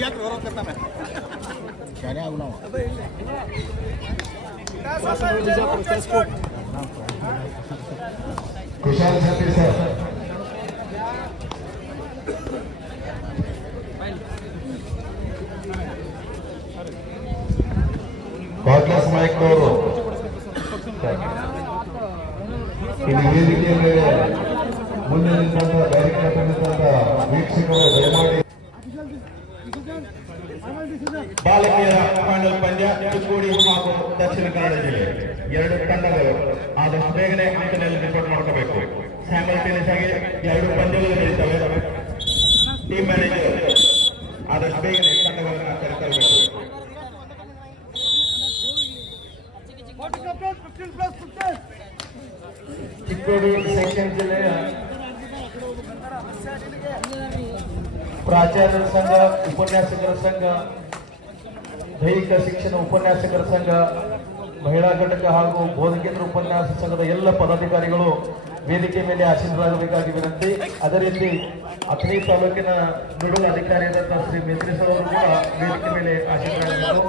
यात गौरव करता मैं क्या नहीं आऊँ कुशाल छत्री सर ಕಾರ್ಡ್ಲೆಸ್ ಮೈಕ್ ಅವರು ಇಲ್ಲಿ ವೇದಿಕೆಯ ಮೇಲೆ ಮುಂದೆ ನಿಂತ ಬ್ಯಾರಿಕೇಡ್ ನಿಂತ ವೀಕ್ಷಕರು ದಯಮಾಡಿ ಬಾಲಕಿಯರ ಫೈನಲ್ ಪಂದ್ಯ ಚಿಕ್ಕೋಡಿ ಹಾಗೂ ದಕ್ಷಿಣ ಕನ್ನಡ ಜಿಲ್ಲೆ ಎರಡು ತಂಡಗಳು ಆದಷ್ಟು ಬೇಗನೆ ಅಂಕದಲ್ಲಿ ರಿಪೋರ್ಟ್ ಮಾಡ್ಕೋಬೇಕು. ಸ್ಯಾಮಲ್ಟೇನಿಯಸ್ ಆಗಿ ಎರಡು ಪಂದ್ಯಗಳು ನಡೀತವೆ. ಟೀಮ್ ಮ್ಯಾನೇಜರ್ ಆದಷ್ಟು ಬೇಗನೆ ತಂಡಗಳನ್ನು ಕರೆತರಬೇಕು. ಚಿಕ್ಕೋಡಿ ಸೆಕೆಂಡ್ ಜಿಲ್ಲೆಯ ಪ್ರಾಚಾರ್ಯರ ಸಂಘ, ಉಪನ್ಯಾಸಕರ ಸಂಘ, ದೈಹಿಕ ಶಿಕ್ಷಣ ಉಪನ್ಯಾಸಕರ ಸಂಘ, ಮಹಿಳಾ ಘಟಕ ಹಾಗೂ ಬೋಧಕೇಂದ್ರ ಉಪನ್ಯಾಸ ಸಂಘದ ಎಲ್ಲ ಪದಾಧಿಕಾರಿಗಳು ವೇದಿಕೆ ಮೇಲೆ ಆಸೀನರಾಗಬೇಕಾಗಿ ವಿನಂತಿ. ಅದೇ ರೀತಿ ಅಥಣಿ ತಾಲೂಕಿನ ಮಿಡಲ್ ಅಧಿಕಾರಿಯಾದಂತಹ ಶ್ರೀ ಮೇತ್ರಿಸರ್ ಅವರು ಕೂಡ ವೇದಿಕೆ ಮೇಲೆ ಆಸೀನರಾಗಬೇಕು.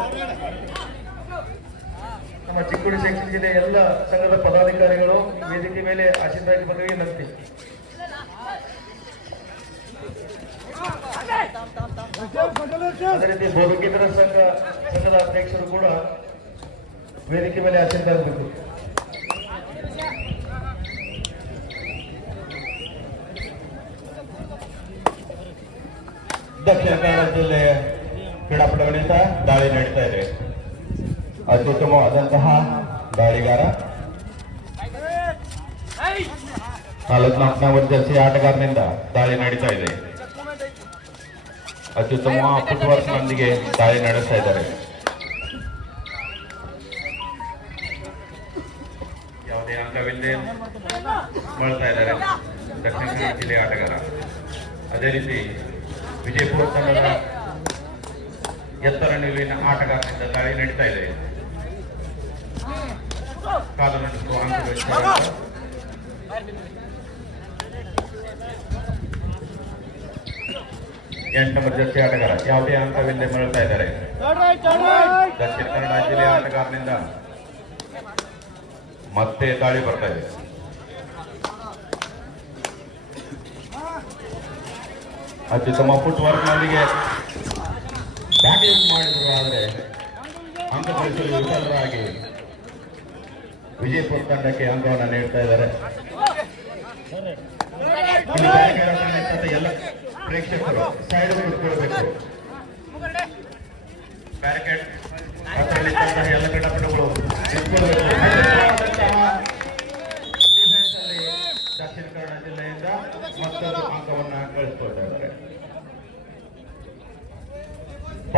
ನಮ್ಮ ಚಿಕ್ಕೋಡಿ ಸೆಕ್ಷನ್ ಜಿಲ್ಲೆಯ ಎಲ್ಲ ಸಂಘದ ಪದಾಧಿಕಾರಿಗಳು ವೇದಿಕೆ ಮೇಲೆ ಆಸೀನರಾಗಬೇಕಾಗಿ ವಿನಂತಿ. ಅದೇ ರೀತಿ ಬೋಧಕೇತರ ಸಂಘದ ಅಧ್ಯಕ್ಷರು ಕೂಡ ವೇದಿಕೆ ಮೇಲೆ ಆಸೀನರಾಗಬೇಕು. ದಕ್ಷಿಣ ಕನ್ನಡ ಜಿಲ್ಲೆಯ ಕ್ರೀಡಾಪಟುಗಳಿಂದ ದಾಳಿ ನಡೀತಾ ಇದೆ. ಅತ್ಯುತ್ತಮವಾದಂತಹ ದಾಳಿಗಾರ 44ನೇ ಜರ್ಸಿ ಆಟಗಾರನಿಂದ ದಾಳಿ ನಡೀತಾ ಇದೆ. ಅತ್ಯುತ್ತಮ ಫುಟ್ವರ್ಕ್ ನೊಂದಿಗೆ ದಾಳಿ ನಡೆಸ್ತಾ ಇದ್ದಾರೆ. ಯಾವುದೇ ಅಂಗವಿಲ್ಲದೆ ಮಾಡ್ತಾ ಇದ್ದಾರೆ ದಕ್ಷಿಣ ಕನ್ನಡ ಜಿಲ್ಲೆಯ ಆಟಗಾರ. ಅದೇ ರೀತಿ ವಿಜಯಪುರ ತಂಡದ ಎತ್ತರ ನಿಲುವಿನ ಆಟಗಾರನಿಂದ ದಾಳಿ ನಡೀತಾ ಇದೆ. ಕಾಲು ನಡೆಸುವ ಅಂಕಗಳು 8 ನಂಬರ್ ಜರ್ಸಿ ಆಟಗಾರ ಯಾವುದೇ ಅಂಕವಿಲ್ಲದೆ ಮರಳ್ತಾ ಇದ್ದಾರೆ. ದಕ್ಷಿಣ ಕನ್ನಡ ಜಿಲ್ಲೆಯ ಆಟಗಾರನಿಂದ ಮತ್ತೆ ದಾಳಿ ಬರ್ತಾ ಇದೆ. ಅತ್ಯುತ್ತಮ ಫುಟ್ ವರ್ಕ್ ನೊಂದಿಗೆ ಬ್ಯಾಟಿಂಗ್ ಮಾಡಿದ್ರು, ಆದರೆ ಅಂಕ ಗಳಿಸಲು ವಿಫಲರಾಗಿ ವಿಜಯಪುರ ತಂಡಕ್ಕೆ ಅಂಕವನ್ನು ನೀಡ್ತಾ ಇದ್ದಾರೆ. ಎಲ್ಲ ಪ್ರೇಕ್ಷಕರು ಸೈಡ್ ಕೂತ್ಕೊಳ್ಬೇಕು. ಬ್ಯಾರಿಕೇಡ್ ಎಲ್ಲ ಕ್ರೀಡಾಪಟುಗಳು ಡಿಫೆನ್ಸ್ ಅಲ್ಲಿ ದಕ್ಷಿಣ ಕನ್ನಡ ಜಿಲ್ಲೆಯಿಂದ ಮತ್ತೊಂದು ಅಂಕವನ್ನು ಗಳಿಸಿಕೊಳ್ತಾ ಇದ್ದಾರೆ.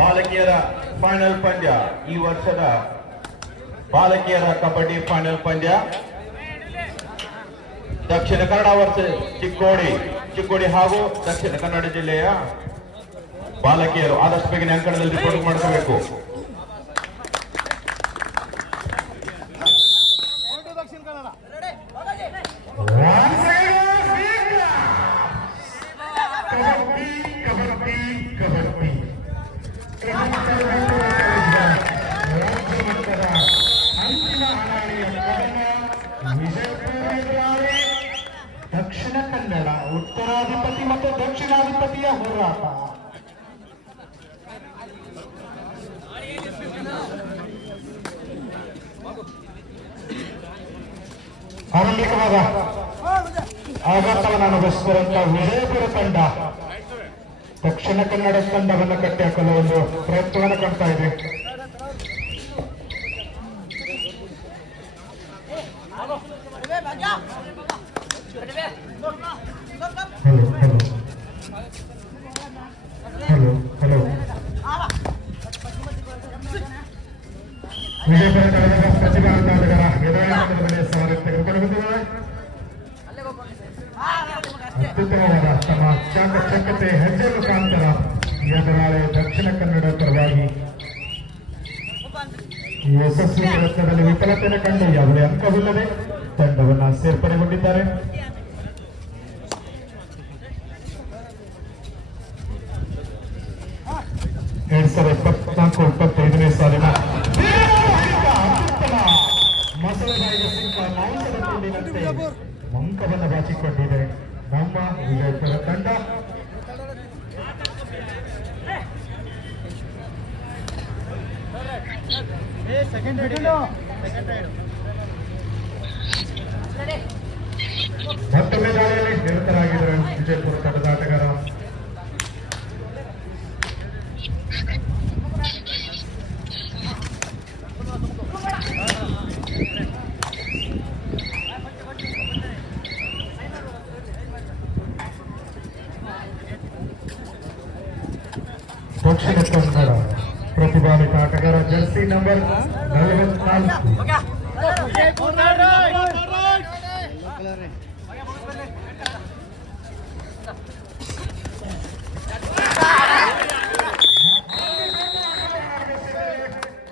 ಬಾಲಕಿಯರ ಫೈನಲ್ ಪಂದ್ಯ, ಈ ವರ್ಷದ ಬಾಲಕಿಯರ ಕಬಡ್ಡಿ ಫೈನಲ್ ಪಂದ್ಯ ದಕ್ಷಿಣ ಕನ್ನಡ ವರ್ಸಸ್ ಚಿಕ್ಕೋಡಿ ಹಾಗೂ ದಕ್ಷಿಣ ಕನ್ನಡ ಜಿಲ್ಲೆಯ ಬಾಲಕಿಯರು ಆದಷ್ಟು ಬೇಗನೆ ಅಂಕಣದಲ್ಲಿ ರಿಪೋರ್ಟ್ ಮಾಡ್ಕೋಬೇಕು. ದಕ್ಷಿಣ ಕನ್ನಡ ಉತ್ತರಾಧಿಪತಿ ಮತ್ತು ದಕ್ಷಿಣಾಧಿಪತಿಯ ಹೋರಾಟ. ಆರಂಭಿಕವಾದ ಆಘಾತವನ್ನು ಅನುಭವಿಸಿದಂತಹ ವಿಜಯಪುರ ತಂಡ ದಕ್ಷಿಣ ಕನ್ನಡ ತಂಡವನ್ನು ಕಟ್ಟಿಹಾಕಲು ಒಂದು ಪ್ರಯತ್ನವನ್ನು ಕಾಣ್ತಾ ಇದೆ. ಹಲೋ ವಿಜಯಪುರ ತಂಡದ ಪ್ರತಿಭಾವಂತ ಆಟಗಾರ ಎದುರಾಳಿ ಮೇಲೆ ಸವಾಲು ತೆಗೆದುಕೊಳ್ಳುತ್ತಿದ್ದಾರೆ. ಅತ್ಯುತ್ತಮವಾದ ತಮ್ಮ ಚಾಕಚಕ್ಯತೆ ಹೆಜ್ಜೆ ಮುಖಾಂತರ ಎದುರಾಳಿ ದಕ್ಷಿಣ ಕನ್ನಡ ಪರವಾಗಿ ಯಶಸ್ವಿ ಪ್ರಯತ್ನದಲ್ಲಿ ವಿಫಲತೆಯನ್ನು ಕಂಡು ಯಾವುದೇ ಅಂಕವಿಲ್ಲದೆ ತಂಡವನ್ನು ಸೇರ್ಪಡೆಗೊಂಡಿದ್ದಾರೆ. 2024-25ನೇ ಸಾಲಿನ ಮಸಳೆಗಾಯಿಗೆ ಸಿಕ್ಕ ಮಾಂಸದ ತುಂಡಿನಂತೆ ಮಂಕವನ್ನು ಬಾಚಿಕೊಂಡಿದೆ ನಮ್ಮ ವಿಜಯಪುರ ತಂಡ. ಮತ್ತೊಮ್ಮೆ ದಾಳಿಯಲ್ಲಿ ನಿರತರಾಗಿದ್ದಾರೆ ವಿಜಯಪುರ ತಂಡದ ಆಟಗಾರ. ದಕ್ಷಿಣ ಕನ್ನಡ ಪ್ರತಿಭಾನ್ವಿತ ಆಟಗಾರ ಜರ್ಸಿ ನಂಬರ್ 44.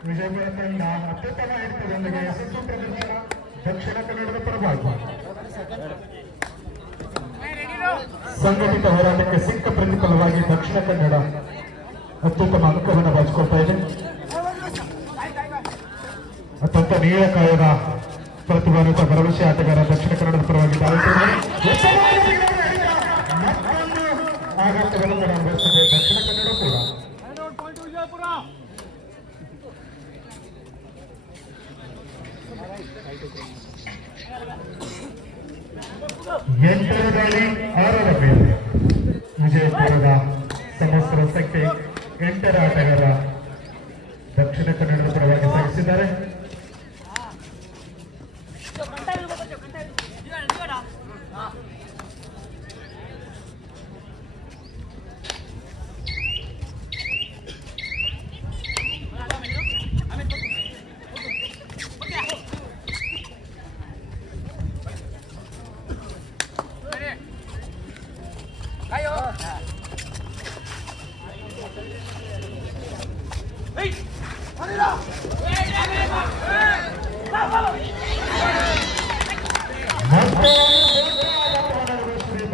ವಿಜಯಪುರ ತಂಡ ಅತ್ಯುತ್ತಮ ಹಿಡಿತದೊಂದಿಗೆ ಯಶಸ್ವಿ ಪ್ರದರ್ಶನ ದಕ್ಷಿಣ ಕನ್ನಡದ ಪರವಾಗಿ. ಸಂಘಟಿತ ಹೋರಾಟಕ್ಕೆ ಸಿಕ್ಕ ಪ್ರತಿಫಲವಾಗಿ ದಕ್ಷಿಣ ಕನ್ನಡ ಅತ್ಯುತ್ತಮ ಅಂಕವನ್ನು ಬಾಚಿಕೊಳ್ತಾ ಇದೆ. ಅತ್ಯಂತ ನೀಳಕಾಯದ ಪ್ರತಿಭಾನ್ವಿತ ಭರವಸೆ ಆಟಗಾರ ದಕ್ಷಿಣ ಕನ್ನಡದ ಪರವಾಗಿ ಆಘಾತವನ್ನು ಅನುಭವಿಸಿದೆ ದಕ್ಷಿಣ ಕನ್ನಡ ಕೂಡ. ಎಂಟರ ದಾಳಿ 6ರ ಮೇಲೆ ವಿಜಯಪುರದ ಸಮಸ್ತ ಸಂಖ್ಯೆ 8ರ ಆಟಗಾರ ದಕ್ಷಿಣ ಕನ್ನಡದ ಪರವಾಗಿ ಸಾಗಿಸಿದ್ದಾರೆ.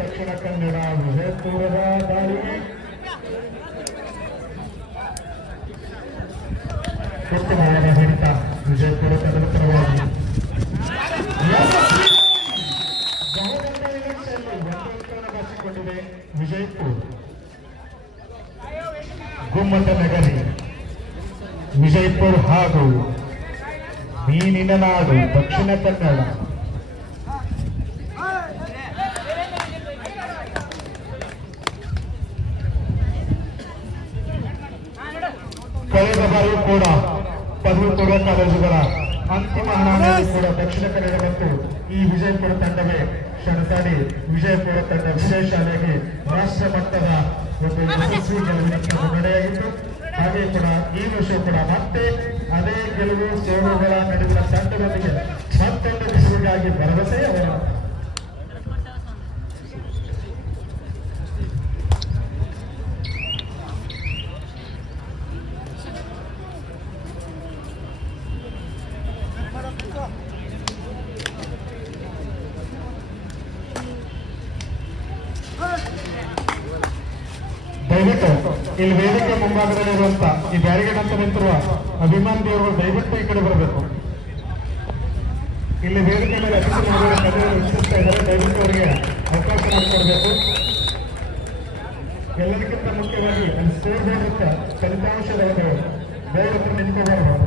ದಕ್ಷಿಣ ಕನ್ನಡ ವಿಜಯಪುರದ ದಾಳಿಗೆ ಉತ್ತಮವಾದ ಹಿಡಿತ ವಿಜಯಪುರ ತಂಡದ ಪರವಾಗಿ. ಬಾಚಿಕೊಂಡಿದೆ ವಿಜಯಪುರ. ಗುಮ್ಮಟ ನಗರಿ ವಿಜಯಪುರ ಹಾಗೂ ಮೀನಿನ ನಾಡು ದಕ್ಷಿಣ ಕನ್ನಡ. ಕಳೆದ ಬಾರಿ ಕೂಡ ಪದವಿ ಪೂರ್ವ ಕಾಲೇಜುಗಳ ಅಂತಿಮ ಹಣಾಣೆಯಲ್ಲಿ ಕೂಡ ದಕ್ಷಿಣ ಕನ್ನಡ ಮತ್ತು ಈ ವಿಜಯಪುರ ತಂಡವೇ ಕ್ಷಣಸಾಡಿ ವಿಜಯಪುರ ತಂಡ ವಿಜಯ ಶಾಲೆಗೆ ರಾಷ್ಟ್ರ ಮಟ್ಟದ ಒಂದು ಯಶಸ್ವಿ ಗೆಲುವಿನ ಮುನ್ನಡೆಯಾಗಿತ್ತು. ಹಾಗೆ ಕೂಡ ಈ ವರ್ಷ ಕೂಡ ಮತ್ತೆ ಅದೇ ಗೆಲುವು ಸೋಲುಗಳ ನಡುವಿನ ತಂಡದೊಂದಿಗೆ ಮತ್ತೊಂದು ಗೆಲುವಿಗಾಗಿ ಭರವಸೆ ಅವರ. ದಯವಿಟ್ಟು ಇಲ್ಲಿ ವೇದಿಕೆ ಮುಂಭಾಗದಲ್ಲಿರುವಂತ ಈ ಬ್ಯಾರಿಗೇಡ್ ಅಂತ ನಿಂತಿರುವ ಅಭಿಮಾನ್ ದೇವರು ದಯವಿಟ್ಟು ಈ ಕಡೆ ಬರಬೇಕು. ಇಲ್ಲಿ ವೇದಿಕೆ ಮೇಲೆ ಅತಿಥಿ ವೀಕ್ಷಿಸ್ತಾ ಇದ್ದಾರೆ, ದಯವಿಟ್ಟು ಅವರಿಗೆ ಅವಕಾಶ ಮಾಡಿಕೊಡ್ಬೇಕು. ಎಲ್ಲದಕ್ಕಿಂತ ಮುಖ್ಯವಾಗಿ ಅಲ್ಲಿ ಸ್ಟೇಜ್ ಬೋರ್ಡ್ ಫಲಿತಾಂಶದ ಬೋರ್ಡ್ ಹತ್ರ ನಿಂತ್ಕೋಬಾರದು.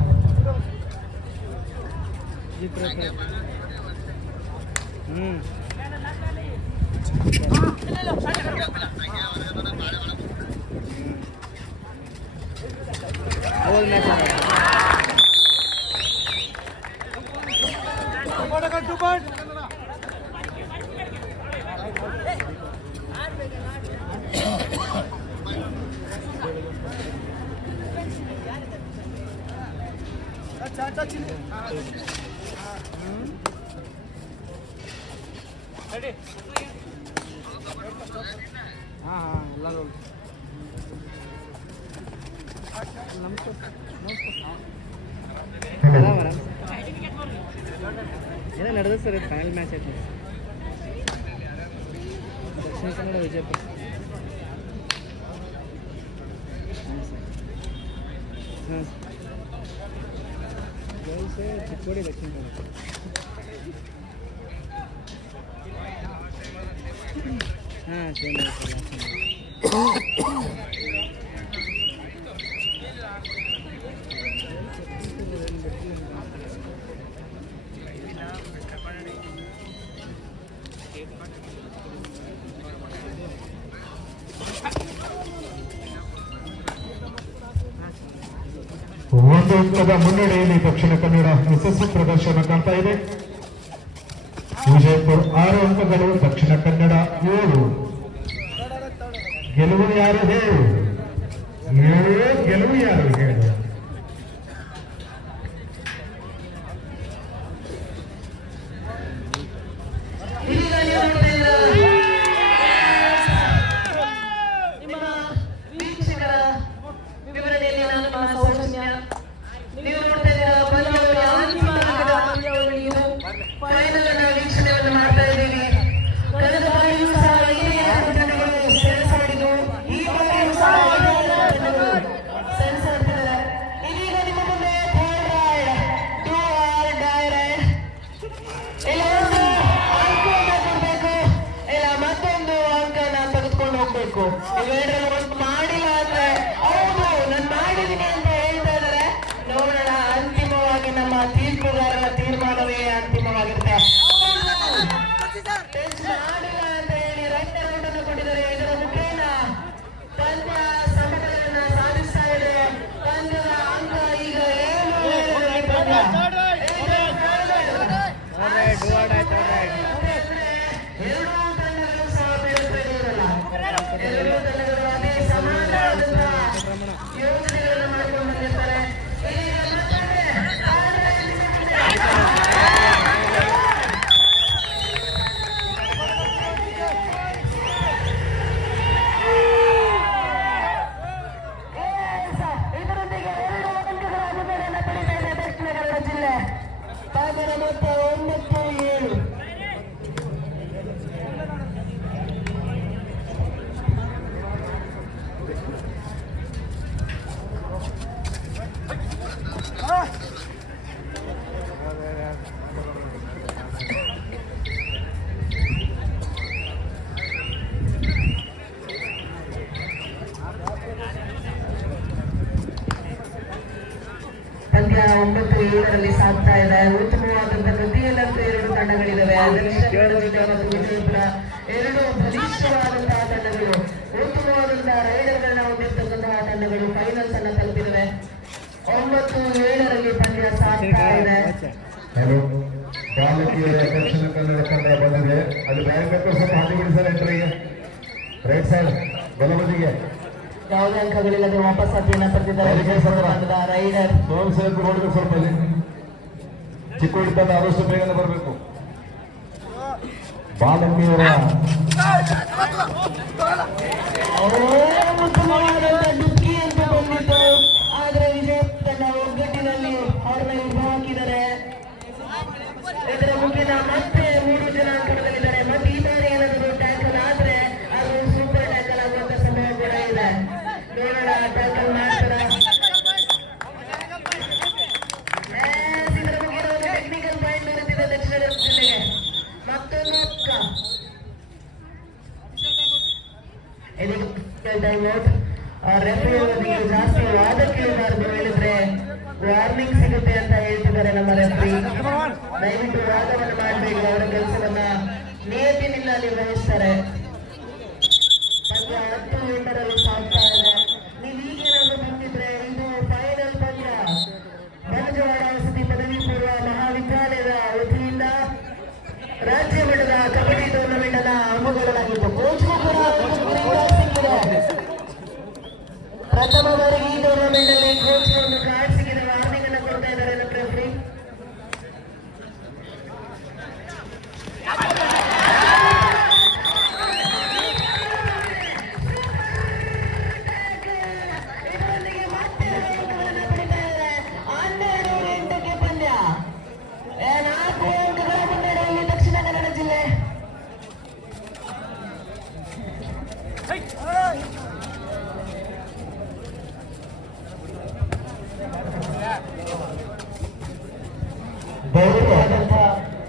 ನಡೆದ ಸರ್ ಫೈನಲ್ ಮ್ಯಾಚ್ ಐತೆ ದಕ್ಷಿಣ ಕನ್ನಡ ವಿಜಯಪುರ. ಹಾಂ ಗರ್ಲ್ಸ್ ಚಿಕ್ಕೋಡಿ ದಕ್ಷಿಣ ಕನ್ನಡ. ಹಾಂ ಸೇಮ್ ಒಂದು ಅಂಕದ ಮುನ್ನಡೆಯಲ್ಲಿ ದಕ್ಷಿಣ ಕನ್ನಡ ಯಶಸ್ವಿ ಪ್ರದರ್ಶನ ಕಾಣ್ತಾ ಇದೆ. ವಿಜಯಪುರ 6 ಅಂಕಗಳು, ದಕ್ಷಿಣ ಕನ್ನಡ 7. ಗೆಲುವು ಯಾರು ಹೇಳು, ಗೆಲುವು ಯಾರು ಹೇಳು. ಮಾಡಿಲ್ಲ ಅಂದ್ರೆ ಹೌದು ನಾನು ಮಾಡಿದ್ದೀನಿ ಅಂತ ಹೇಳ್ತಾ ಇದ್ದಾರೆ. ನೋಡೋಣ, ಅಂತಿಮವಾಗಿ ನಮ್ಮ ತೀರ್ಪುಗಾರರ ತೀರ್ಮಾನವೇ ಅಂತಿಮವಾಗಿರುತ್ತೆ. ಮಾಡಿಲ್ಲ ಅಂತ ಹೇಳಿ ರೈತ ರೌಂಡನ್ನು ಕೊಟ್ಟಿದ್ದಾರೆ. ಇದರ ಮುಖೇನ ಪಂದ್ಯ ಸಮತೆಯನ್ನ ಸಾಧಿಸ್ತಾ ಇದೆ. ಪಂದ್ಯದ ಅಂಕ ಈಗ 7-7. ಎರಡೂ ತಂಡಗಳು ಸಹ ಬೇರೆ ಎರಡೂ ತಂಡಗಳು ಅದೇ ಸಮಾನವಾದಂತಹ ಯೋಜನೆಗಳನ್ನು ಮಾಡಿಕೊಂಡು ಬಂದಿರ್ತಾರೆ. ಇದರೊಂದಿಗೆ 2 ಅಂಕಗಳ ಮುನ್ನಡೆಯನ್ನು ಪಡೆದಿದೆ ದಕ್ಷಿಣ ಕನ್ನಡ ಜಿಲ್ಲೆ. ಪಂದ್ಯದ ಮೊತ್ತ 9-7. ಪಂದ್ಯ 9-7ರಲ್ಲಿ ಸಾಗ್ತಾ ಇದೆ. ಉತ್ತಮವಾದಂತಹ ಗತಿಯಲ್ಲಂತೂ 2 ತಂಡಗಳಿದ್ದಾವೆ. ದಕ್ಷಿಣ ಕನ್ನಡ ಜಿಲ್ಲೆ ಮತ್ತು ವಿಜಯಪುರ 2 ಬಲಿಷ್ಠವಾದಂತಹ ತಂಡಗಳು, ಉತ್ತಮವಾದಂತಹ ರೈಡರ್ಗಳನ್ನ ಹೊಂದಿರತಕ್ಕಂತಹ ತಂಡಗಳು ಫೈನಲ್ಸ್ ಅನ್ನ ತಲುಪಿದವೆ. 9-7ರಲ್ಲಿ ಪಂದ್ಯ ಸಾಗ್ತಾ ಇದೆ. ಹಲೋ, ಬಾಲಕಿಯರ ದಕ್ಷಿಣ ಕನ್ನಡ ತಂಡ ಬಂದಿದೆ. ಅಲ್ಲಿ ಬ್ಯಾಂಕ್ ಸ್ವಲ್ಪ ಹಾದಿ ಬಿಡಿಸಲು ಎಂಟ್ರಿಗೆ ರೈಟ್ ಸೈಡ್ ಬಲಬದಿಗೆ ಯಾವುದೇ ಅಂಕಗಳಿಲ್ಲದೆ ವಾಪಸ್ ಅತಿಯನ್ನ ಪಡೆದಿದ್ದಾರೆ ರೈಡರ್. ಸೋಮಶೇಖರ್ ನೋಡಿದ್ರೆ ಸ್ವಲ್ಪ ಇಲ್ಲಿ ಚಿಕ್ಕೋಡಿ ತಂಡ ಆದಷ್ಟು ಬೇಗನೆ ಬರಬೇಕು. ಬಾಲಕಿಯರ ಉತ್ತಮವಾದಂತಹ ಡುಕ್ಕಿ ಅಂತ ಬಂದಿತ್ತು. ಆದ್ರೆ ವಿಜಯ ತಂಡ ಒಗ್ಗಟ್ಟಿನಲ್ಲಿ ಅವ್ರನ್ನ ಹಿಡಿದು ಹಾಕಿದ್ದಾರೆ. ಇದರ ಮುಖೇನ ಮತ್ತೆ 3 ಜನ ಅಂಕಣದಲ್ಲಿದ್ದಾರೆ. ಮತ್ತೆ ಈ ಬಾರಿ ಏನಾದರೂ ಟ್ಯಾಕಲ್ ಆದ್ರೆ ಅದು ಸೂಪರ್ ಟ್ಯಾಕಲ್ ಆಗುವಂತ ಸಂಭವ ಕೂಡ ಇದೆ. ನೋಡೋಣ, ಟ್ಯಾಕಲ್ ಮಾಡ್ತಾರ. ಇದರ ಮುಖೇನ ಒಂದು ಟೆಕ್ನಿಕಲ್ ಪಾಯಿಂಟ್ ಇರುತ್ತಿದೆ ದಕ್ಷಿಣ ಕನ್ನಡ ಜಿಲ್ಲೆಗೆ. ಮತ್ತೊಂದು ಅಂಕ. Time out. ರೆಫ್ರಿ ಜಾಸ್ತಿ ವಾದಕ್ಕಿಳಿಬಾರ್ದು, ಹೇಳಿದ್ರೆ ವಾರ್ನಿಂಗ್ ಸಿಗುತ್ತೆ ಅಂತ ಹೇಳ್ತಿದ್ದಾರೆ ನಮ್ಮ ರೆಫ್ರಿ. ದಯವಿಟ್ಟು ವಾದವನ್ನು ಮಾಡಬೇಕು, ಅವರ ಕೆಲಸವನ್ನ ನಿಯತ್ತಿನಿಂದ ನಿರ್ವಹಿಸ್ತಾರೆ. ಪಂದ್ಯ 10-8ರಲ್ಲಿ ಸಾಗ್ತಾ ಇದೆ. ನೀವು ಈಗೇನಾದ್ರು ಬಂದಿದ್ರೆ ಇದು ಫೈನಲ್ ಪಂದ್ಯ. ಬಂಜವಾಡ ವಸತಿ ಪದವಿ ಪೂರ್ವ ಮಹಾವಿದ್ಯಾಲಯದ ವತಿಯಿಂದ ರಾಜ್ಯ ಮಟ್ಟದ ಕಬಡ್ಡಿ ಟೂರ್ನಮೆಂಟ್ ಅನ್ನ ಹಮ್ಮಿಕೊಳ್ಳಲಾಗಿತ್ತು. ಕೋಚ್ಗೂ ಕೂಡ ಸಿಕ್ಕಿದೆ. ಪ್ರಥಮ ಬಾರಿಗೆ ಈ ಟೂರ್ನಮೆಂಟ್ ಅಲ್ಲಿ ಕೋಚ್ ಒಂದು ಕಾರ್ಡ್ ಸಿಕ್ಕಿದೆ. ವಾರ್ನಿಂಗ್ ಅನ್ನು ಕೊಡ್ತಾ ಇದ್ದಾರೆ ನಮ್ಮ ರೆಫ್ರಿ. ಇದರೊಂದಿಗೆ ಮತ್ತೆ ಅಂಕಗಳನ್ನು ಪಡಿತಾ ಇದ್ದಾರೆ. 12-8ಕ್ಕೆ ಪಂದ್ಯ. 4 ಅಂಕಗಳ ಮುನ್ನಡೆಯಲ್ಲಿ ದಕ್ಷಿಣ ಕನ್ನಡ ಜಿಲ್ಲೆ.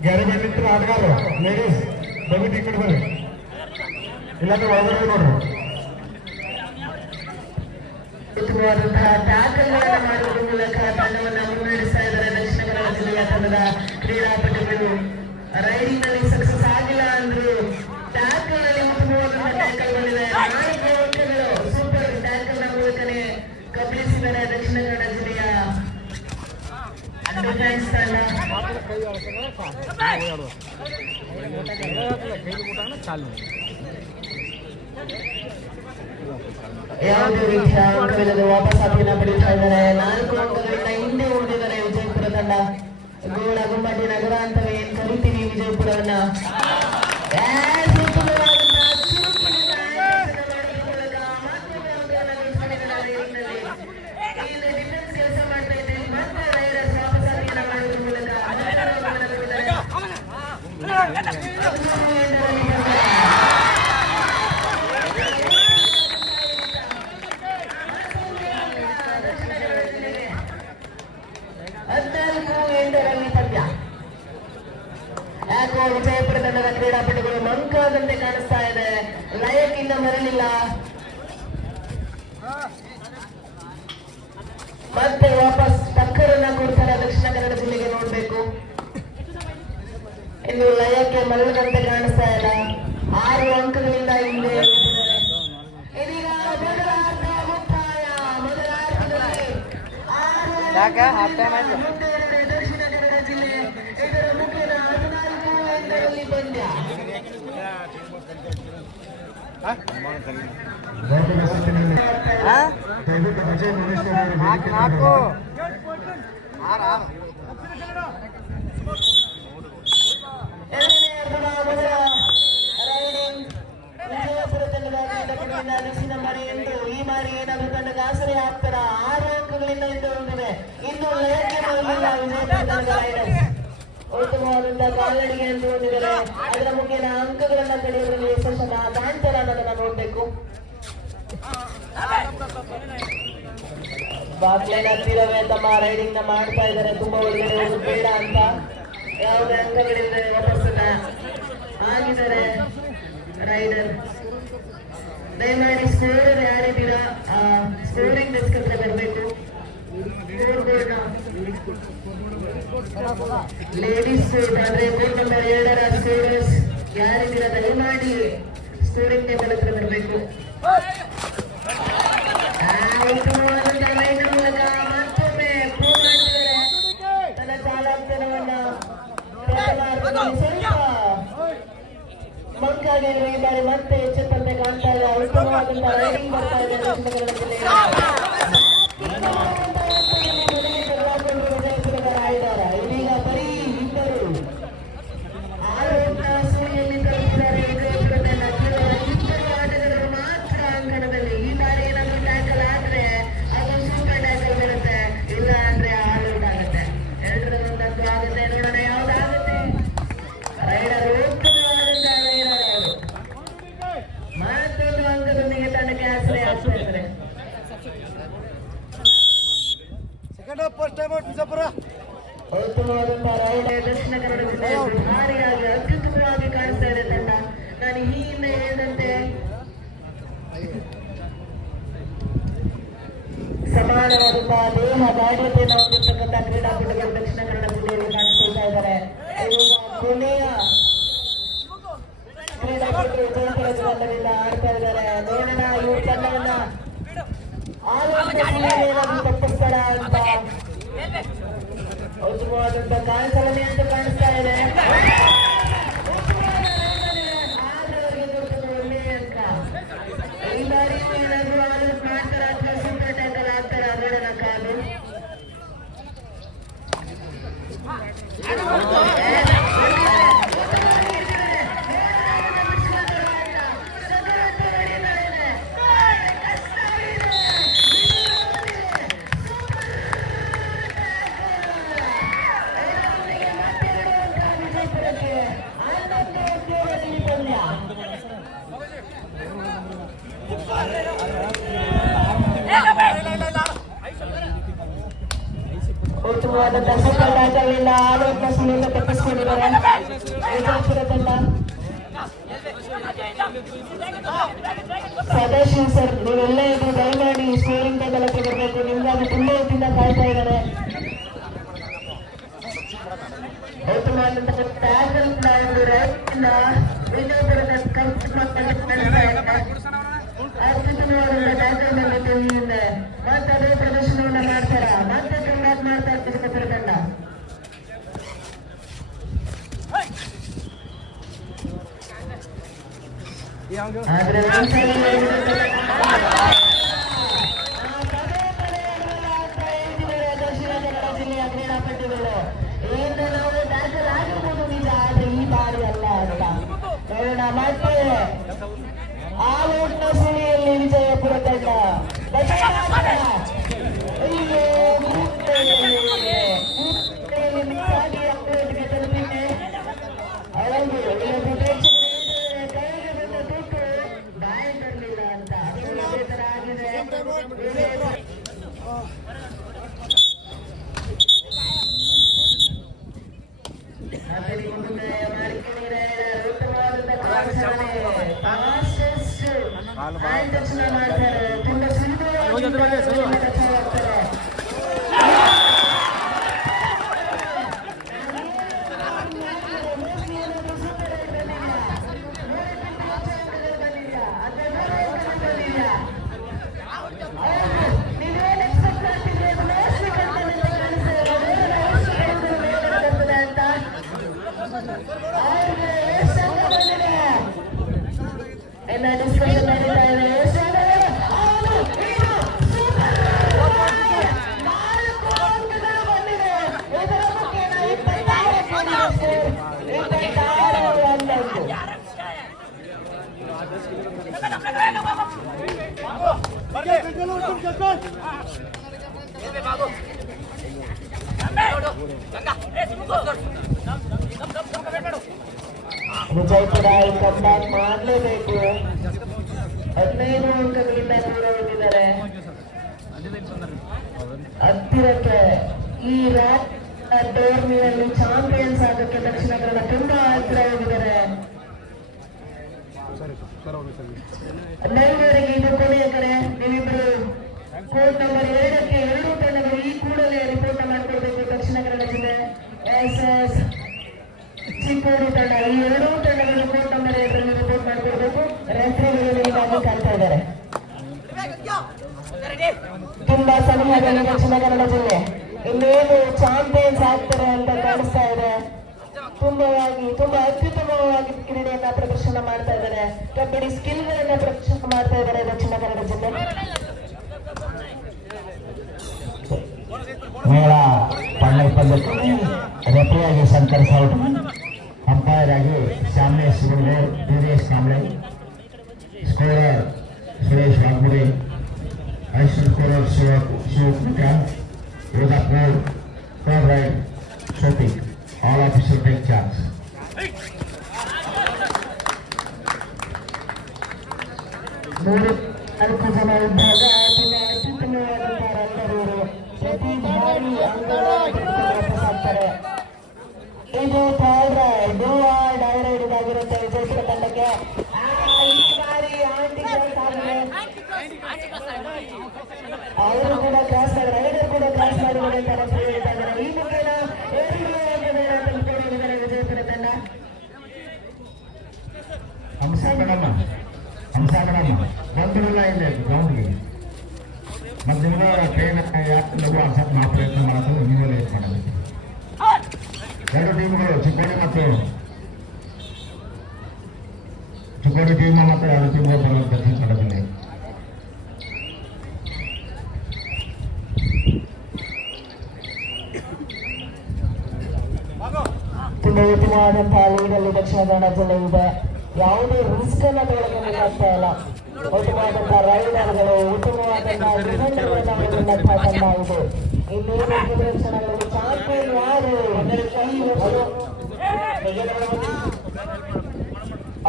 ಗ್ಯಾರೇಜ್ ನಿಂತು ಆಟಗಾರರು ಲೇಡೀಸ್ ದಯವಿಟ್ಟು ಈ ಕಡೆ ಬರ್ರಿ, ಇಲ್ಲಾಂದ್ರೆ ಒಳಗಡೆ ನೋಡ್ರಿ. ಉತ್ತಮವಾದಂತಹ ಟ್ಯಾಕಲ್ಗಳನ್ನು ಮಾಡುವ ಮೂಲಕ ತಂಡವನ್ನು ಮುನ್ನಡೆಸ್ತಾ ಇದ್ದಾರೆ ದಕ್ಷಿಣ ಕನ್ನಡ ಜಿಲ್ಲೆಯ ತಂಡದ ಕ್ರೀಡಾಪಟುಗಳು. ರೈಡಿಂಗ್ ನಲ್ಲಿ ಸಕ್ಸಸ್ ಆಗಿಲ್ಲ ಅಂದ್ರು ಟ್ಯಾಕಲ್ ನಲ್ಲಿ ಉತ್ತಮವಾದಂತಹ ಟ್ಯಾಕಲ್ ಬಂದಿದೆ. 4 ಅಂಕಗಳು ಸೂಪರ್ ಟ್ಯಾಕಲ್ ನ ಮೂಲಕನೇ ಕಬಳಿಸಿದ್ದಾರೆ ದಕ್ಷಿಣ ಕನ್ನಡ ಜಿಲ್ಲೆಯ ಅಂಡರ್ 9 ತಂಡ. ಯಾವುದೇ ರೀತಿಯ ಅಂಕವಿಲ್ಲದೆ ವಾಪಸ್ ಹಾಕಿನ ಪಡಿತಾ ಇದ್ದಾರೆ. 4 ಅಂಕಗಳಿಂದ ಹಿಂದೆ ಉಳಿದಿದ್ದಾರೆ ವಿಜಯಪುರ ತಂಡ. ಗೋಳ ಗುಮ್ಮಟಿ ನಗರ ಅಂತವೇ ಏನ್ ಕರಿತೀವಿ ವಿಜಯಪುರವನ್ನ. ಕೆಲಸ ಮಾಡ್ತಾ ಇದ್ದೇವೆ. ಮತ್ತೆ ರೈಡರ್ಸ್ ವಾಪಸ್ ಹಾಕಿನ ಮಾಡುವ ಮೂಲಕ ಯಾಕೋ ವಿಜಯಪುರ ತಂಡದ ಕ್ರೀಡಾಪಟುಗಳು ಮಂಕಾದಂತೆ ಕಾಣಿಸ್ತಾ ಇದೆ. ಲಯಕ್ಕಿಂದ ಮರಳಿಲ್ಲ. ಮತ್ತೆ ವಾಪಸ್ ಟಕ್ಕರನ್ನ ಕೊಡ್ತಾರೆ ದಕ್ಷಿಣ ಕನ್ನಡ ಜಿಲ್ಲೆಗೆ. ನೋಡ್ಬೇಕು, ಇನ್ನು ಲಯಕ್ಕೆ ಮರಳದಂತೆ ಕಾಣಿಸ್ತಾ ಇಲ್ಲ. 6 ಅಂಕಗಳಿಂದ ಹಿಂದೆ ಇದೀಗ ಮೊದಲ ಅರ್ಧ ಮುಕ್ತಾಯ. ಮೊದಲ ಅರ್ಧದಲ್ಲಿ 6 ಮುಂದೆ ದಕ್ಷಿಣ ಕನ್ನಡ ಜಿಲ್ಲೆ. ಇದರ ಮುಖ್ಯದ 14 ಅಂಕದಲ್ಲಿ ಪಂದ್ಯ. ದಯವಿಟ್ಟು ಅಜಯ್ ಮುನೇಶ್ವರ್ ಅವರು ಎರಡನೇ ಅರ್ಧದ ಮೊದಲ ರೈಡಿಂಗ್ ವಿಜಯಪುರ ತಂಡದ ಕ್ರೀಡಾಪಟುಗಳಿಂದ ಅನಿಸಿ ನಂಬರ್ 8. ಈ ಬಾರಿ ಏನಾದರೂ ತಂಡಕ್ಕೆ ಆಸರೆ ಆಗ್ತಾರ. 6 ಅಂಕಗಳಿಂದ ಹಿಂದೆ ಉಳಿದಿದೆ. ಇನ್ನು ಲಯಕ್ಕೆ ಬರಲಿಲ್ಲ ವಿಜಯಪುರ ತಂಡದ ರೈಡರ್ಸ್. ಉತ್ತಮವಾದಂತಹ ಕಾಲ್ನಡಿಗೆ ಎಂದು ಹೊಂದಿದ್ದಾರೆ. ಅದರ ಮುಖ್ಯನ ಅಂಕಗಳನ್ನ ಪಡೆಯುವುದರಲ್ಲಿ ಯಶಸ್ಸನ್ನ ಕಾಣ್ತಾರ ಅನ್ನೋದನ್ನ ನೋಡ್ಬೇಕು. ಬಾಕ್ಲೈನ್ ಹತ್ತಿರವೇ ತಮ್ಮ ರೈಡಿಂಗ್ ನ ಮಾಡ್ತಾ ಇದ್ದಾರೆ. ತುಂಬಾ ಒಳಗಡೆ ಹೋಗೋದು ಬೇಡ ಅಂತ ಯಾವುದೇ ಅಂಕಗಳಿಂದ ವಾಪಸ್ಸನ್ನ ಆಗಿದ್ದಾರೆ ರೈಡರ್. ದಯಮಾಡಿ ಸ್ಕೋರರ್ ಯಾರಿದ್ದೀರಾ ಸ್ಕೋರಿಂಗ್ ಡೆಸ್ಕ್ ಹತ್ರ ಬರಬೇಕು. ಲೇಡೀಸ್ ಅಂದ್ರೆ ಬೋರ್ಡ್ ನಂಬರ್ 2ರ ಸ್ಕೋರರ್ಸ್ ಯಾರಿದ್ದೀರಾ ದಯಮಾಡಿ ಸ್ಕೋರಿಂಗ್ ಟೇಬಲ್ ಹತ್ರ ಬರಬೇಕು. ಉತ್ತಮವಾದಂತಹ ಲೈನ್ ಮೂಲಕ ಮತ್ತೊಮ್ಮೆ ಪ್ರೂವ್ ಮಾಡ್ತಿದ್ದಾರೆ ತನ್ನ ಚಾಲಾಕ್ತನವನ್ನ. ಸ್ವಲ್ಪ ಮಂಕಾಗಿರುವ ಈ ಬಾರಿ ಮತ್ತೆ ಎಚ್ಚೆತ್ತಂತೆ ಕಾಣ್ತಾ ಇದೆ. ಉತ್ತಮವಾದಂತಹ ರೈಡಿಂಗ್ ಬರ್ತಾ ಇದೆ ದಕ್ಷಿಣ ಕನ್ನಡ ಜಿಲ್ಲೆಯ. ವಿಜಯಪುರದ ರಾಯದಾರ ಇದೀಗ ಬರೀ 2 6 ಸೂರಿಯಲ್ಲಿ ತಲುಪಿದ್ದಾರೆ ವಿಜಯಪುರ ತಂಡ. ಕೇವಲ 2 ಆಟಗಾರರು ಮಾತ್ರ ಅಂಕಣದಲ್ಲಿ. ಈ ಬಾರಿ ಏನಾದರೂ ಟ್ಯಾಕಲ್ ಆದ್ರೆ ಅದು ಸೂಪರ್ ಟ್ಯಾಕಲ್ ಬರುತ್ತೆ, ಇಲ್ಲ ಅಂದ್ರೆ ಆಲ್ ಔಟ್ ಆಗುತ್ತೆ. 2ರ ಆಗುತ್ತೆ. ನೋಡೋಣ ಯಾವ್ದಾಗುತ್ತೆ. ರೈಡರ್ ಉತ್ತಮವಾದಂತಹ ರೈಡರ್ ಅವರು ಮತ್ತೊಂದು ಅಂಕದೊಂದಿಗೆ ತಂಡಕ್ಕೆ ಆಸರೆ ಆಗ್ತಾ ಇದ್ದಾರೆ. ಉತ್ತಮವಾದಂತಹ ರೈಡರ್ ದಕ್ಷಿಣ ಕನ್ನಡ ಜಿಲ್ಲೆಯ ಭಾರಿಯಾಗಿ ಅತ್ಯುತ್ತಮವಾಗಿ ಕಾಣಿಸ್ತಾ ಇದೆ ತಂಡ. ನಾನು ಈ ಹಿಂದೆ ಹೇಳಿದಂತೆ ಸಮಾನವಾದಂತಹ ದೇಹ ದಾಢ್ಯತೆಯನ್ನು ಹೊಂದಿರತಕ್ಕಂತಹ ಕ್ರೀಡಾಪಟುಗಳು ದಕ್ಷಿಣ ಕನ್ನಡ ಜಿಲ್ಲೆಯಲ್ಲಿ ಕಾಣಿಸ್ಕೊಳ್ತಾ ಇದ್ದಾರೆ. ಕೊನೆಯ ಕ್ರೀಡಾಪಟುಗಳು ವಿಜಯಪುರ ತಂಡದಿಂದ ಆಡ್ತಾ ಇದ್ದಾರೆ. ನೋಡೋಣ ಇವರು ತಂಡವನ್ನ ಏನಾದರೂ ತಪ್ಪಿಸ್ತಾರ ಅಂತ. ಉತ್ತಮವಾದಂತಹ ಕಾಲ್ಚಲನೆ ಅಂತ ಕಾಣಿಸ್ತಾ ಇದೆ. ಒಳ್ಳೆಯ ಅಂಕ. ಈ ಬಾರಿ ಏನಾದರೂ ಆದರೂ ಮಾಡ್ತಾರ ಅಥವಾ ಸೂಪರ್ ಟ್ಯಾಕಲ್ ಆಗ್ತಾರ ನೋಡೋಣ ಕಾಲು. ಅತ್ಯುತ್ತಮವಾದಂತಹ ಸೂಪರ್ ಟ್ಯಾಕಲ್ನಿಂದ ಆರೋಗ್ಯ ಸುಳಿಯಿಂದ ತಪ್ಪಿಸಿಕೊಂಡಿದ್ದಾರೆ ವಿಜಯಪುರ ತಂಡ. ಸದಾಶಿವ್ ಸರ್, ನೀವೆಲ್ಲ ಇದು ದಯಮಾಡಿ ಸ್ಕೋರಿಂಗ್ ಟೇಬಲಕ್ಕೆ ಬರಬೇಕು. ನಿಮ್ಗಾಗಿ ತುಂಬಾ ಹೊತ್ತಿಂದ ಕಾಯ್ತಾ ಇದ್ದಾರೆ. ಉತ್ತಮವಾದಂತಹ ಟ್ಯಾಕಲ್ ಕೂಡ ಒಂದು ರೈಟಿಂದ ವಿಜಯಪುರದ ಅತ್ಯುತ್ತಮವಾದಂತಹ ಟ್ಯಾಕಲ್ ಮೇಲೆ ತಿಳಿಯುತ್ತೆ. ಮತ್ತೆ ಅದೇ ಪ್ರದರ್ಶನವನ್ನ ಮಾಡ್ತಾರ. ಮತ್ತೆ ಕಂಬ್ಯಾಕ್ ಮಾಡ್ತಾ ವಿಜಯಪುರ ತಂಡ. ಆದ್ರೆ ದಕ್ಷಿಣ ಕನ್ನಡ ಜಿಲ್ಲೆಯ ಕ್ರೀಡಾಪಟುಗಳು ಏನು ನಾವು ಟ್ಯಾಕಲ್ ಆಗಿರ್ಬೋದು ನಿಜ, ಆದ್ರೆ ಈ ಬಾರಿ ಅಲ್ಲ ಅಂತ ನೋಡೋಣ. ಮತ್ತೆ ಆಲೋಟ್ನ ಸುಳಿಯಲ್ಲಿ ವಿಜಯಪುರ ತಂಡ ತಲುಪಿದೆ. ಅವರಿಗೆ ಕೈಗೆ ಬಂದ ತುಟ್ಟು ಬಾಯಿ ತರಲಿಲ್ಲ ಅಂತ ಅದೇ ತರ ಆಗಿದೆ. ಮಾಡ್ತಾರೆ. ತುಂಬಾ ಡಿಸ್ಕಷನ್ ನಡೀತಾ ಇದೆ. ವಿಜಯಪುರ ಕಂಬ್ಯಾಕ್ ಮಾಡಲೇಬೇಕು. 15 ಅಂಕಗಳಿಂದ ದೂರ ಹೋಗಿದ್ದಾರೆ. ಹತ್ತಿರಕ್ಕೆ ಈ ಟೂರ್ನಿಯಲ್ಲಿ ಚಾಂಪಿಯನ್ಸ್ ಆಗಕ್ಕೆ ದಕ್ಷಿಣ ಕನ್ನಡ ತುಂಬಾ ಹತ್ತಿರ ಹೋಗಿದ್ದಾರೆ. ನೈವರಿಗೆ ಇದು ಕೊನೆಯ ಕಡೆ. ನೀವಿಬ್ರು ಕೋರ್ಟ್ ನಂಬರ್ 2ಕ್ಕೆ 2 ತಂಡಗಳು ಈ ಕೂಡಲೇ ರಿಪೋರ್ಟ್ ಮಾಡಿಕೊಡ್ಬೇಕು. ದಕ್ಷಿಣ ಕನ್ನಡ ಜಿಲ್ಲೆ ಎಸ್ ಚಿಕ್ಕೋಡಿ ತಂಡ ಈ 2 ತಂಡಗಳು ಕೋರ್ಟ್ ನಂಬರ್ 2ರಲ್ಲಿ ರಿಪೋರ್ಟ್ ಮಾಡಿಕೊಡ್ಬೇಕು. ರೆಫ್ರಿಗಳು ಹೀಗಾಗಿ ಕಾಣ್ತಾ ಇದ್ದಾರೆ. ತುಂಬಾ ಸಮಯದಲ್ಲಿ ದಕ್ಷಿಣ ಕನ್ನಡ ಜಿಲ್ಲೆ ಇನ್ನೇನು ಚಾಂಪಿಯನ್ಸ್ ಆಗ್ತಾರೆ ಅಂತ ಕಾಣಿಸ್ತಾ ಇದೆ. ತುಂಬಾ ಅತ್ಯುತ್ತಮವಾಗಿ ಕ್ರೀಡೆಯನ್ನ ಪ್ರದರ್ಶನ ಮಾಡ್ತಾ ಇದ್ದಾರೆ. ಕಬಡ್ಡಿ ಸ್ಕಿಲ್ ಗಳನ್ನ ಪ್ರದರ್ಶನ ಮಾಡ್ತಾ ಇದ್ದಾರೆ ದಕ್ಷಿಣ ಕನ್ನಡ ಜಿಲ್ಲೆ. ಮೇಳ ಫೈನಲ್ ಪಂದ್ಯಕ್ಕೆ ರೆಫರಿಯಾಗಿ ಶಂಕರ್ ಸೌಟ್, ಅಂಪೈರ್ ಆಗಿ Shyamalesh Gudle, Veeresh Kamble, scorer Suresh Waghmuri, additional scorer Shivakumar, Rojapur, third right Shopik. All officials take charge. ಮೂರು 4 ಜನ ಇದ್ದಾಗ ತುಂಬಾ ಅತ್ಯುತ್ತಮವಾದಂತಹ ರಂಗದವರು ಪ್ರತಿ ಬಾರಿ ಅಂಕಗಳಾಗ್ತಾರೆ. ಇದು third raid, do or die raid ಇದಾಗಿರುತ್ತೆ ವಿಜಯಪುರ ತಂಡಕ್ಕೆ. ಈ ಬಾರಿ ಅವರು ಕೂಡ ಕ್ರಾಸ್ ಮಾಡಿ, ರೈಡರ್ ಕೂಡ ಕ್ರಾಸ್ ಮಾಡಿದ್ದಾರೆ ಅಂತ ಹೇಳ್ತಾ ಇದ್ದಾರೆ. ಈ ಮುಖೇನ 2 ಅಂಕಗಳನ್ನ ತೆಗೆದುಕೊಂಡಿದ್ದಾರೆ ವಿಜಯಪುರ ತಂಡ. ಹಂಸಾಕಡಮ್ಮ ಬಂದಿರಲ್ಲ ಇಲ್ಲಿ ಗ್ರೌಂಡ್ಗೆ. ಮತ್ತು ನಿಮ್ಗೆ ಟ್ರೈನ್ ಯಾಕೆ ಲಘು ಅನ್ಸಕ್ ನಾವು ಪ್ರಯತ್ನ ಮಾಡೋದು ನೀವೇ ಲೇಟ್ ಮಾಡೋದು. 2 ಟೀಮ್ಗಳು ಚಿಕ್ಕೋಡಿ ಟೀಮ್ ಮತ್ತು 2 ಟೀಮ್ಗಳು ಬರೋದು ದಕ್ಷಿಣ ಕನ್ನಡ ಜಿಲ್ಲೆ. ತುಂಬಾ ಉತ್ತಮವಾದಂತಹ ಲೀಡಲ್ಲಿ ದಕ್ಷಿಣ ಕನ್ನಡ ಜಿಲ್ಲೆ ಇದೆ. ಯಾವುದೇ ರಿಸ್ಕ್ ಅನ್ನ ತಗೊಳ್ಳೋಕೆ ಇಲ್ಲ. ಉತ್ತಮವಾದಂತಹ ರೈಡರ್ಗಳು, ಉತ್ತಮವಾದಂತಹ ಡಿಫೆಂಡರ್ಗಳನ್ನ ತಂಡ ಇದು. ಇನ್ನೇನು ಕ್ಷಣಗಳಲ್ಲಿ ಚಾಂಪಿಯನ್ ಯಾರು?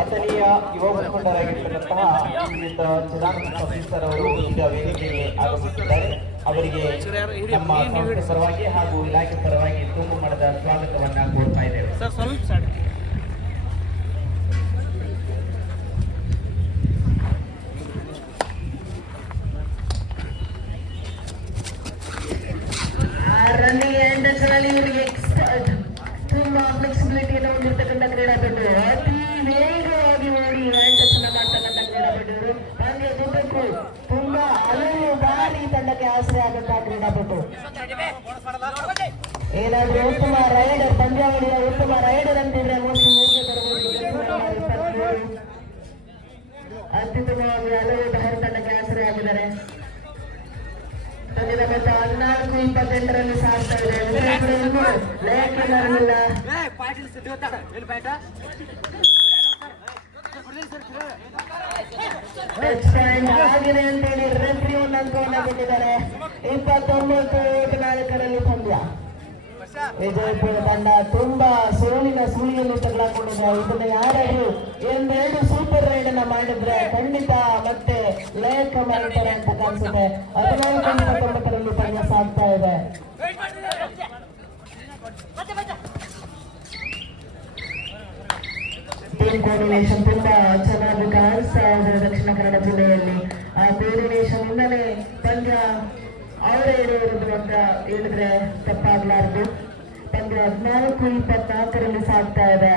ಅಥಣಿಯ ಯುವ ಮುಖಂಡರಾಗಿರ್ತಕ್ಕಂತಹ ಶ್ರೀಯುತ ಚಿದಾನಂದ ಸತೀಶ್ ಅವರು ಈಗ ವೇದಿಕೆಗೆ ಆಗಮಿಸಿದ್ದಾರೆ. ಅವರಿಗೆ ನಮ್ಮ ಸಂಸ್ಥೆ ಪರವಾಗಿ ಹಾಗೂ ಇಲಾಖೆ ಪರವಾಗಿ ತುಂಬು ಮನದ ಸ್ವಾಗತವನ್ನ ಕೋರ್ತಾ ಇದ್ದೇವೆ. ಸರ್ ಸ್ವಲ್ಪ ರನ್ನಿಂಗ್ ಆ್ಯಂಡ್ ಇವರಿಗೆ ತುಂಬಾ ಫ್ಲೆಕ್ಸಿಬಿಲಿಟಿಯನ್ನು ಹೊಂದಿರತಕ್ಕಂಥ ಕ್ರೀಡಾಪಟು, ಅತಿ ವೇಗವಾಗಿ ಓಡಿ ಹ್ಯಾಂಡ್ ಮಾಡ್ತಕ್ಕಂಥ ಕ್ರೀಡಾಪಟುವರು. ಪಂದ್ಯ ದುಡ್ಡಕ್ಕೂ ತುಂಬಾ ಹಲವು ಬಾರಿ ತಂಡಕ್ಕೆ ಆಸರೆ ಆದಂತಹ ಕ್ರೀಡಾಪಟು. ಏನಾದ್ರೂ ಉತ್ತಮ ರೈಡರ್, ಪಂದ್ಯಾವಳಿಯ ಉತ್ತಮ ರೈಡರ್ ಅಂತಿದ್ರೆ ಅತ್ಯುತ್ತಮವಾಗಿ ಹಲವು ಬಾರಿ ತಂಡಕ್ಕೆ ಆಸರೆ ಆಗಿದ್ದಾರೆ. ಪಂದ್ಯದ ಮೊತ್ತ 14-28ರಲ್ಲಿ ಸಾಗ್ತಾ ಇದೆ. ಆಗಿದೆ ಅಂತೇಳಿ ರೆಫ್ರಿ ಒಂದು ಅಂಕವನ್ನು ಕೊಟ್ಟಿದ್ದಾರೆ. 29-4ರಲ್ಲಿ ಪಂದ್ಯ. ವಿಜಯಪುರ ತಂಡ ತುಂಬಾ ಸೋಲಿನ ಸುಳಿಯನ್ನು ತಗೊಳ್ಕೊಂಡಿದೆ. ಇದನ್ನ ಯಾರಾದ್ರೂ ಒಂದೆರಡು ಸೂಪರ್ ರೈಡ್ ಅನ್ನ ಮಾಡಿದ್ರೆ ಖಂಡಿತ ಮತ್ತೆ ಲೇಖ ಮಾಡ್ತಾರೆ ಅಂತ ಕಾಣಿಸುತ್ತೆ. 14-29ರಲ್ಲಿ ಪಂದ್ಯ ಸಾಗ್ತಾ ಇದೆ. ಟೀಮ್ ಕೋಆರ್ಡಿನೇಷನ್ ತುಂಬಾ ಚೆನ್ನಾಗಿ ಕಾಣಿಸ್ತಾ ಇದೆ ದಕ್ಷಿಣ ಕನ್ನಡ ಜಿಲ್ಲೆಯಲ್ಲಿ. ಆ ಕೋಆರ್ಡಿನೇಷನ್ ಇಂದಲೇ ಪಂದ್ಯ ಅವರೇ ಇರುವುದು ಅಂತ ಹೇಳಿದ್ರೆ ತಪ್ಪಾಗಲಾರದು. ಪಂದ್ಯ 14-24ರಲ್ಲಿ ಸಾಗ್ತಾ ಇದೆ.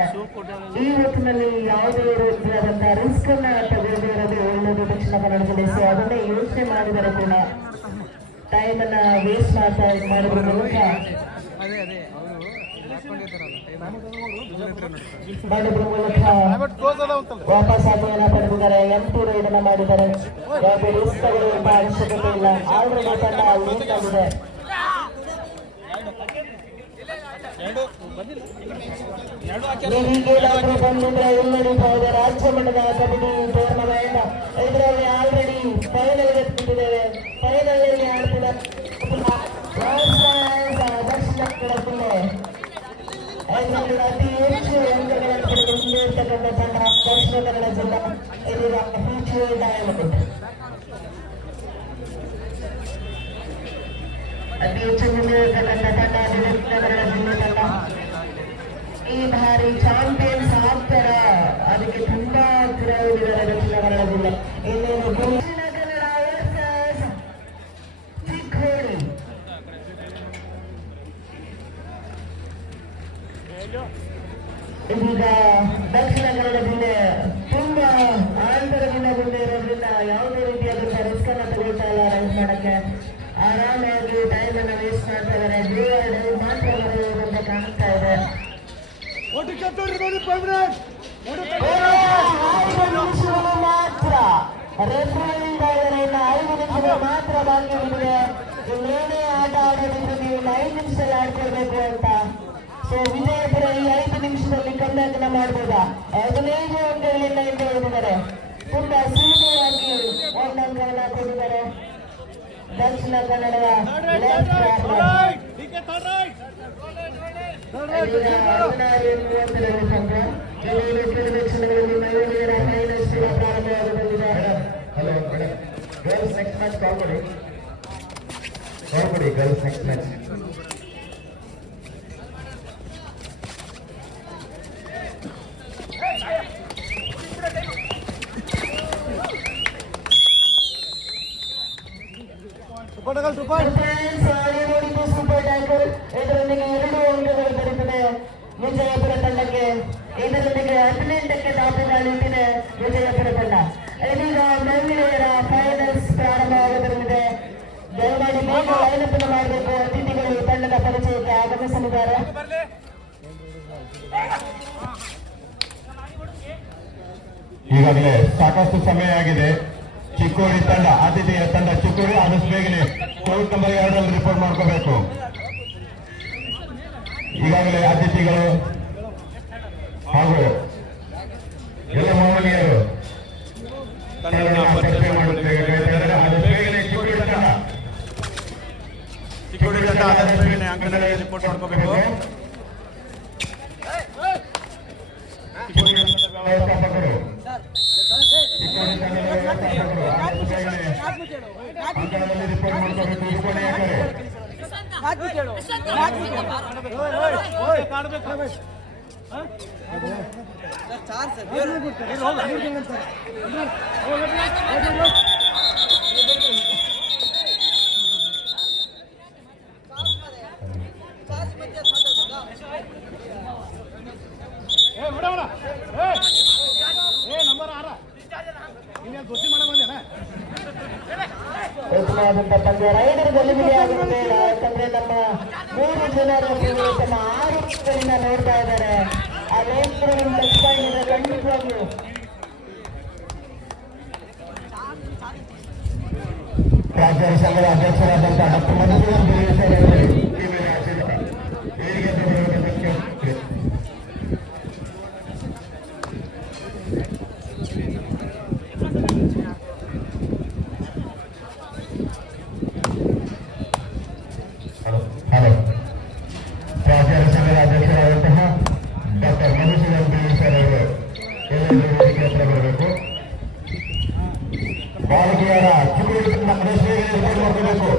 ಈ ಹೊತ್ತಿನಲ್ಲಿ ಯಾವುದೇ ರೀತಿಯಾದಂತಹ ರಿಸ್ಕ್ ಅನ್ನ ತೆಗೆದೇ ಇರೋದು ಒಳ್ಳೆಯದು ದಕ್ಷಿಣ ಕನ್ನಡ ಜಿಲ್ಲೆ. ಸೊ ಅದನ್ನೇ ಯೋಚನೆ ಮಾಡಿದರೆ ಕೂಡ ಟೈಮ್ ಅನ್ನ ವೇಸ್ಟ್ ಮಾಡಿದ್ರ ಮೂಲಕ ಮಾಡಿದ್ರ ಮೂಲಕ ವಾಪಸ್ ಆಟವನ್ನು ಪಡೆದಿದ್ದಾರೆ. ಎಂಟು ರೈಡ್ ಅನ್ನ ಮಾಡಿದ್ದಾರೆ. ಯಾವುದೇ ರಿಸ್ಕ್ ತಗೊಳ್ಳುವಂತ ಅವಶ್ಯಕತೆ ಇಲ್ಲ. ಆಲ್ರೆಡಿ ತಂಡ ಲೀಡ್ ಆಗಿದೆ. ಹೀಗೇನಾದ್ರೂ ಬಂದಿದ್ರೆ ಇಲ್ಲಿ ನಡೀತಾ ಇದೆ ರಾಜ್ಯ ಮಟ್ಟದ ಕಬಡ್ಡಿ ಟೂರ್ನಮೆಂಟ್. ಇದರಲ್ಲಿ ಆಲ್ರೆಡಿ ಫೈನಲ್ ಎತ್ತಿದ್ದೇವೆ. ಫೈನಲ್ ಅಲ್ಲಿ ಆಡ್ತಿದೆ ದಕ್ಷಿಣ ಕನ್ನಡ ಜಿಲ್ಲೆ. ಅತಿ ಹೆಚ್ಚು ಅಂಕಗಳನ್ನು ಪಡೆದು ಮುಂದೆ ಇರ್ತಕ್ಕಂಥ ತಂಡ ದಕ್ಷಿಣ ಕನ್ನಡ ಜಿಲ್ಲಾ. ಇದೀಗ ಫ್ಯೂಚರ್ ಡೈಮಂಡ್ ಅತಿ ಹೆಚ್ಚು ಮುಂದೆ ಇರ್ತಕ್ಕಂಥ ತಂಡ ದಕ್ಷಿಣ ಕನ್ನಡ ಜಿಲ್ಲೆ ತಂಡ. ಈ ಬಾರಿ ಚಾಂಪಿಯನ್ಸ್ ಆಗ್ತಾರ, ಅದಕ್ಕೆ ತುಂಬಾ ಹತ್ತಿರ ಹೋಗಿದ್ದಾರೆ ದಕ್ಷಿಣ ಕನ್ನಡ ಜಿಲ್ಲೆ. ಇನ್ನೇನು ದಕ್ಷಿಣ ಕನ್ನಡ ವರ್ಸಸ್ ಚಿಕ್ಕೋಡಿ. ಇದೀಗ ದಕ್ಷಿಣ ಕನ್ನಡ ಜಿಲ್ಲೆ ತುಂಬಾ ಅಂತರದಿಂದ ಮುಂದೆ ಇರೋದ್ರಿಂದ ಯಾವುದೇ ರೀತಿಯಾದಂತಹ ರಿಸ್ಕ್ ಅನ್ನ ತಗೊಳ್ತಾ ಇಲ್ಲ. ರೈಸ್ ಮಾಡಕ್ಕೆ ಆರಾಮಾಗಿ ಟೈಮ್ ಅನ್ನ ವೇಸ್ಟ್ ಮಾಡ್ತಾ ಇದ್ದಾರೆ. ಬೇರೆ ಮಾತ್ರ ಬರೆಯುವುದು ಅಂತ ಕಾಣಿಸ್ತಾ ಇದೆ. 5 ನಿಮಿಷಗಳು ಮಾತ್ರ ರೆಫ್ರಿಯಿಂದ 5 ನಿಮಿಷಗಳು ಮಾತ್ರ ಬಾಕಿ ಉಳಿದಿದೆ. ಇನ್ನೇನೇ ಆಟ ಆಡೋದಿದ್ರು ನೀವು 5 ನಿಮಿಷದಲ್ಲಿ ಆಡ್ಕೊಳ್ಬೇಕು ಅಂತ. ಸೊ ವಿಜಯಪುರ ಈ 5 ನಿಮಿಷದಲ್ಲಿ ಕಮ್ಬ್ಯಾಕ್ ಅನ್ನ ಮಾಡ್ಬೋದಾ? 15 ಅಂಕಗಳಿಂದ ಹಿಂದೆ ಉಳಿದಿದ್ದಾರೆ. ತುಂಬಾ ಸುಲಭವಾಗಿ ಒಂದು ಅಂಕವನ್ನ ಕೊಟ್ಟಿದ್ದಾರೆ ದಕ್ಷಿಣ ಕನ್ನಡದ left corner. Hello madam, girls next match call ಮಾಡಿ girls next match. Super tackle. ಇದರೊಂದಿಗೆ 2 ಅಂಕಗಳು ಬರುತ್ತದೆ ವಿಜಯಪುರ ತಂಡಕ್ಕೆ. ಇದರೊಂದಿಗೆ 18ಕ್ಕೆ ದಾಪುಗಾಲಿಟ್ಟಿದೆ ವಿಜಯಪುರ ತಂಡ. ಇದೀಗ ಮಹಿಳೆಯರ ಫೈನಲ್ಸ್ ಪ್ರಾರಂಭವಾಗಬರಲಿದೆ. ದಯಮಾಡಿ ಬೇಗ ಲೈನಪ್ ಅನ್ನು ಮಾಡಬೇಕು. ಅತಿಥಿಗಳು ತಂಡದ ಪರಿಚಯಕ್ಕೆ ಆಗಮಿಸಲಿದ್ದಾರೆ. ಈಗಾಗಲೇ ಸಾಕಷ್ಟು ಸಮಯ ಆಗಿದೆ. ಚಿಕ್ಕೋಡಿ ತಂಡ, ಆತಿಥೇಯ ತಂಡ ಚಿಕ್ಕೋಡಿ ಆದಷ್ಟು ಬೇಗನೆ ಕೋರ್ಟ್ ನಂಬರ್ 2ರಲ್ಲಿ ರಿಪೋರ್ಟ್ ಮಾಡ್ಕೋಬೇಕು. ಈಗಾಗಲೇ ಅತಿಥಿಗಳು ಹಾಗೂ ಎಲ್ಲ ಮಾನವೀಯರು ಚರ್ಚೆ ಮಾಡುತ್ತೇವೆ. ಆದಷ್ಟು ಬೇಗನೆ ಚಿಕ್ಕೋಡಿ ತಂಡ ಆದಷ್ಟು ಬೇಗನೆ ಅಂಕದಲ್ಲಿ ರಿಪೋರ್ಟ್ ಮಾಡ್ಕೋಬೇಕು. ಚಿಕ್ಕೋಡಿ ತಂಡದ ವ್ಯವಸ್ಥಾಪಕರು, ಚಿಕ್ಕೋಡಿ ತಂಡದ ವ್ಯವಸ್ಥಾಪಕರು ಆದಷ್ಟು ಬೇಗನೆ ಅಂಕಣದಲ್ಲಿ ರಿಪೋರ್ಟ್ ಮಾಡ್ಕೋಬೇಕು. ಇದು ಕೊನೆಯ ಕರೆ. ಉತ್ತಮವಾದಂತಹ ಪಂದ್ಯ. ರೈಡರ್ ಗಲ್ಲಿಬಿಲಿ ಆಗುತ್ತೆ. ಯಾಕಂದ್ರೆ ನಮ್ಮ 3 ಜನರು ತಮ್ಮ ಆರೋಗ್ಯಗಳಿಂದ ನೋಡ್ತಾ ಇದ್ದಾರೆ. ಆ ಲೈನ್ ಕಷ್ಟ ಇದೆ ಖಂಡಿತವಾಗಿಯೂ. ಪ್ರಾಚಾರ್ಯ ಸಂಘದ ಅಧ್ಯಕ್ಷರಾದಂತಹ ಡಾಕ್ಟರ್ ಮಧುಸೂದನ್ ಬಿರೇಶ್ ಅವರೇ ಈ ಮೇಲೆ ಆಶೀರ್ವಾದ ವೇದಿಕೆ ಬರುವುದಕ್ಕೆ ಹಲೋ. ಪ್ರಾಚಾರ್ಯ ಸಂಘದ ಅಧ್ಯಕ್ಷರಾದಂತಹ ಡಾಕ್ಟರ್ ಮಧುಸೂದನ್ ಬಿರೇಶ್ ಅವರು ಎಲ್ಲರೂ ವೇದಿಕೆ ಹತ್ರ ಬರಬೇಕು. ಬಾಲಕಿಯರ ಚಿಗುರು ಮಾಡಬೇಕು.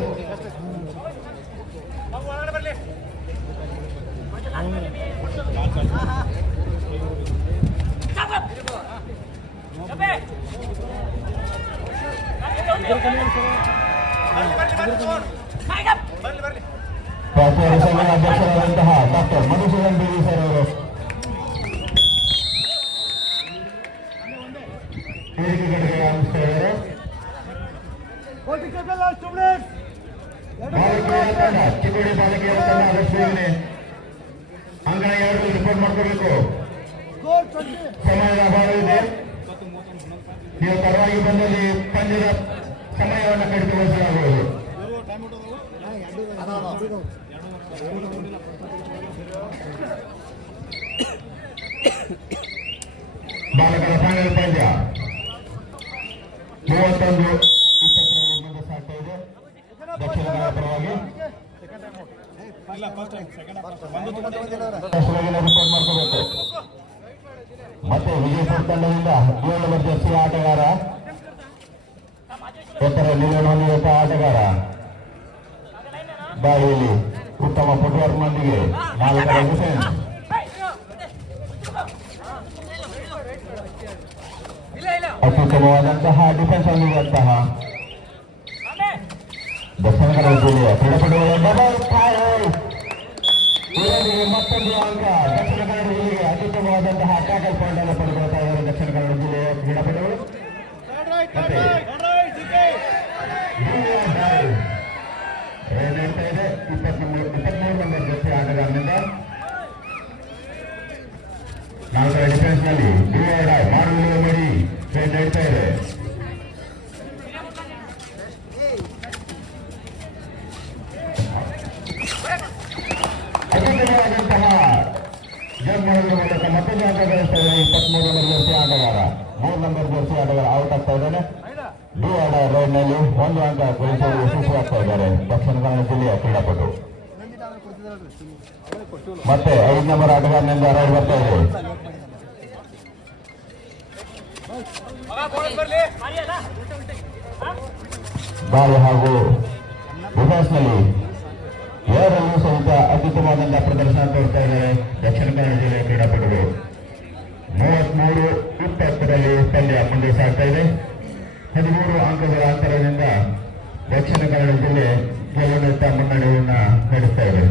ಪ್ರಾಚಾರ್ಯ ಸಂಘದ ಅಧ್ಯಕ್ಷರಾದಂತಹ ಡಾಕ್ಟರ್ ಮಧುಸೂದನ್ ಬಿರೇಶ್ ಅವರು ವೇದಿಕೆಗಳಿಗೆ ಆಗಮಿಸ್ತಾ ಇದ್ದಾರೆ. ಬಾಲಕಿಯರ ತಂಡ, ಚಿಕ್ಕೋಡಿ ಬಾಲಕಿಯರ ತಂಡ ಆದಷ್ಟು ಬೇಗನೆ ಅಂಗಣ 2 ರಿಪೋರ್ಟ್ ಮಾಡ್ಕೋಬೇಕು. ಸಮಯದ ಅಭಾವ ಇದೆ. ನೀವು ತಡವಾಗಿ ಬಂದಲ್ಲಿ ಪಂದ್ಯದ ಸಮಯವನ್ನು ಕಡಿತಗೊಳಿಸಲಾಗುವುದು. ಬಾಲಕರ ಫೈನಲ್ ಪಂದ್ಯ 31-22 ಮುಂದೆ ಸಾಗ್ತಾ ಇದೆ. ದಕ್ಷಿಣ ಕನ್ನಡ ಪರವಾಗಿ ರಿಪೋರ್ಟ್ ಮಾಡ್ಕೋಬೇಕು. ಮತ್ತೆ ವಿಜಯಪುರ ತಂಡದಿಂದ 7 ಜರ್ಸಿ ಆಟಗಾರ, ಎತ್ತರ ನಿಲುವಂತ ಆಟಗಾರ, ಬಾಯಿಯಲ್ಲಿ ಉತ್ತಮ ಫುಟ್ವರ್ಕ್ ಮಂದಿಗೆ 4 ಡಿಫೆನ್ಸ್. ಅತ್ಯುತ್ತಮವಾದಂತಹ ಡಿಫೆನ್ಸ್ ಹೊಂದಿರುವಂತಹ ದಕ್ಷಿಣ ಕನ್ನಡ ಜಿಲ್ಲೆಯ ಕ್ರೀಡಾಪಟುಗಳು ಡಬಲ್ ಫೈರ್. ಇವರಿಗೆ ಮತ್ತೊಂದು ಅಂಕ. ದಕ್ಷಿಣ ಕನ್ನಡ ಜಿಲ್ಲೆಗೆ ಅತ್ಯುತ್ತಮವಾದಂತಹ ಟ್ಯಾಕಲ್ ಪಾಯಿಂಟ್ ಅನ್ನು ಪಡೆದುಕೊಳ್ತಾ ಇದ್ದಾರೆ ದಕ್ಷಿಣ ಕನ್ನಡ ಜಿಲ್ಲೆಯ ಕ್ರೀಡಾಪಟುಗಳು. ನಡೀತಾ ಇದೆ 23 ನಂಬರ್ ಜೊತೆ ಆಟಗಾರನಿಂದ 4 ಡಿಫೆನ್ಸ್ ನಲ್ಲಿ ಮಾಡುವ ಮಾಡಿ ನಡೀತಾ ಇದೆ. ಅತ್ಯುತ್ತಮವಾದಂತಹ ಜಗ್ ಮಾಡೋದ್ರ ಮೂಲಕ ಮತ್ತೊಂದು ಅಂಕ ಗಳಿಸ್ತಾ ಇದ್ದಾರೆ 23 ನಂಬರ್ ಜರ್ಸಿ ಆಟಗಾರ. 3 ನಂಬರ್ ಜರ್ಸಿ ಆಟಗಾರ ಔಟ್ ಆಗ್ತಾ ಇದ್ದಾನೆ. ರೈಡ್ ನಲ್ಲಿ 1 ಅಂಕ ಗಳಿಸಲು ಯಶಸ್ವಿಯಾಗ್ತಾ ಇದ್ದಾರೆ ದಕ್ಷಿಣ ಕನ್ನಡ ಜಿಲ್ಲೆಯ ಕ್ರೀಡಾಪಟು. ಮತ್ತೆ 5 ನಂಬರ್ ಆಟಗಾರನಿಂದ ರೈಡ್ ಬರ್ತಾ ಇದೆ. ಬಾರಿ ಹಾಗೂ ಡಿಫೆನ್ಸ್ ನಲ್ಲಿ 2 ಸಹಿತ ಅತ್ಯುತ್ತಮವಾದಂತಹ ಪ್ರದರ್ಶನ ತೋರ್ತಾ ಇದ್ದಾರೆ ದಕ್ಷಿಣ ಕನ್ನಡ ಜಿಲ್ಲೆಯ ಕ್ರೀಡಾಪಟುಗಳು. 33-20 ಪಂದ್ಯ ಮುಂದೆ ಸಾಗ್ತಾ ಇದೆ. 13 ಅಂಕಗಳ ಅಂತರದಿಂದ ದಕ್ಷಿಣ ಕನ್ನಡ ಜಿಲ್ಲೆ ಗೆಲುವಿನತ್ತ ಮುನ್ನಡೆಯನ್ನು ನಡೆಸ್ತಾ ಇದೆ.